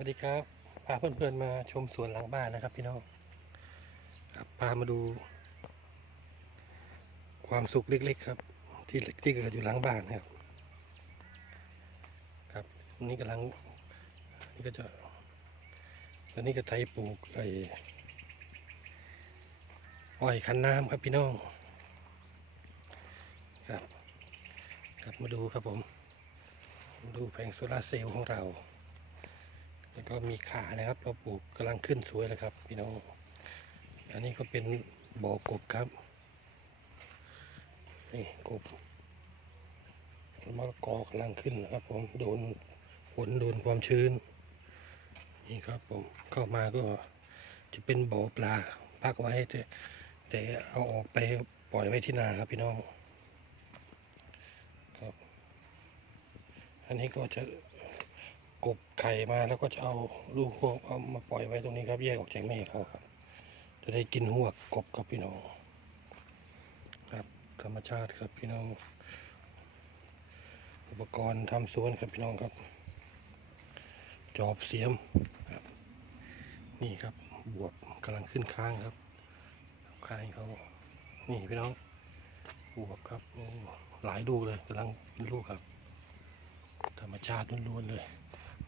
สวัสดีครับพาเพื่อนๆมาชมสวนหลังบ้านนะครับ พี่น้องครับพามาดู ความสุขเล็ก ๆ ครับ ที่ที่เกิดอยู่หลังบ้านครับ ครับนี่กำลังนี่ก็จะตอนนี้ก็ไถปลูกไอ้อ้อยคันน้ำครับพี่น้องครับ ครับมาดูครับผม ดูแผงโซลาเซลล์ของเรา แล้วก็มีขานะครับเราปลูกกำลังขึ้นสวยเลยครับพี่น้อง อันนี้ก็เป็นบ่อกบครับ นี่กบมะละกอกำลังขึ้นนะครับ ผมโดนฝนโดนความชื้น นี่ครับผมเข้ามาก็จะเป็นบ่อปลาพักไว้แต่แต่เอาออกไปปล่อยไว้ที่นาครับพี่น้องครับ อันนี้ก็จะ กบไข่มาแล้วก็จะเอาลูกพวกเอามาปล่อยไว้ตรงนี้ครับ แยกออกจากแม่เขาครับ จะได้กินหัวกกบครับพี่น้อง ครับธรรมชาติครับพี่น้อง อุปกรณ์ทำสวนครับพี่น้องครับ จอบเสียมครับ นี่ครับบวบกำลังขึ้นค้างครับค้างเขานี่พี่น้องบวบครับโอ้หลายลูกเลยกำลังเป็นลูกครับ ธรรมชาติล้วนๆเลย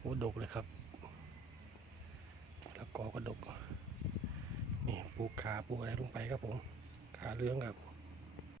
โอ้ดกเลยครับ แล้วกอก็ดก นี่ปลูกขาปลูกอะไรลงไปครับผม ขาเลื้องครับ